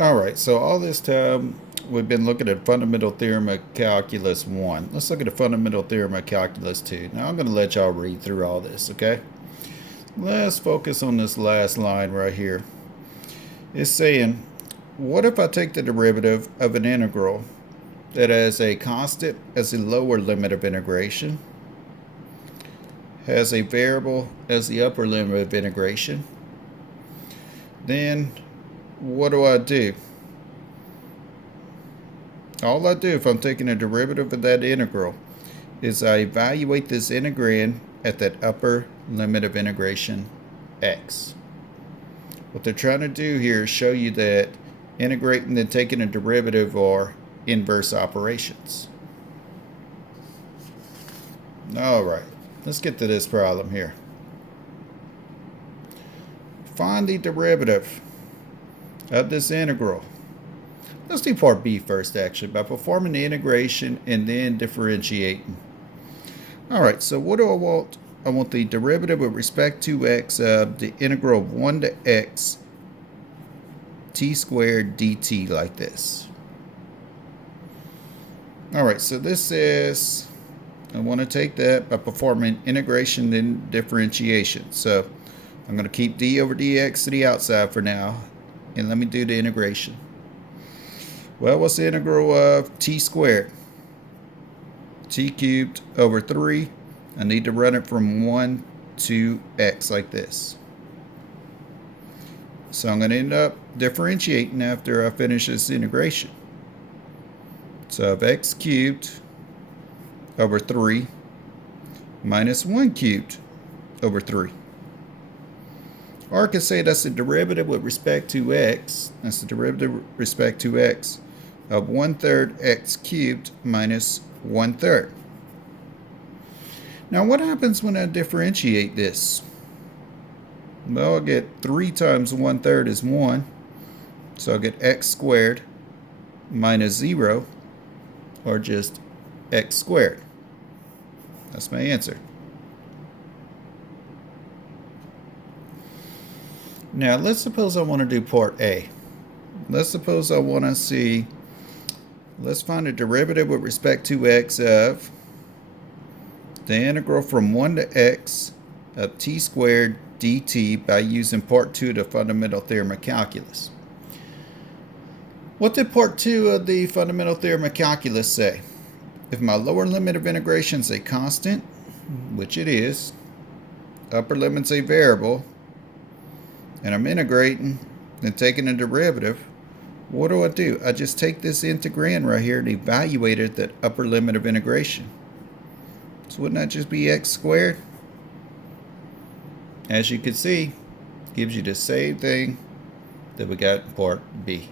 All right, so all this time we've been looking at fundamental theorem of calculus 1. Let's look at the fundamental theorem of calculus 2. Now I'm going to let y'all read through all this, okay? Let's focus on this last line right here. It's saying, what if I take the derivative of an integral that has a constant as the lower limit of integration, has a variable as the upper limit of integration? Then what do? All I do if I'm taking a derivative of that integral is I evaluate this integrand at that upper limit of integration x. What they're trying to do here is show you that integrating and taking a derivative are inverse operations. All right, let's get to this problem here. Find the derivative of this integral. Let's do part B first, actually, by performing the integration and then differentiating. All right, so what do I want? I want the derivative with respect to x of the integral of 1 to x t squared dt like this. All right, so this is, I want to take that by performing integration then differentiation. So I'm going to keep d over dx to the outside for now, and let me do the integration. Well, what's the integral of t squared? T cubed over 3. I need to run it from 1 to x like this. So I'm going to end up differentiating after I finish this integration. So I have x cubed over 3 minus 1 cubed over 3. Or I could say that's the derivative with respect to x. That's the derivative with respect to x of 1/3 x cubed minus 1/3. Now what happens when I differentiate this? Well, I'll get 3 times 1/3 is 1. So I'll get x squared minus 0, or just x squared. That's my answer. Now let's suppose I want to do part A. Let's suppose I want to see, let's find a derivative with respect to x of the integral from 1 to x of t squared dt by using part 2 of the fundamental theorem of calculus. What did part 2 of the fundamental theorem of calculus say? If my lower limit of integration is a constant, which it is, upper limit's a variable, and I'm integrating and taking a derivative, what do? I just take this integrand right here and evaluate it at that upper limit of integration. So wouldn't that just be x squared? As you can see, gives you the same thing that we got in part B.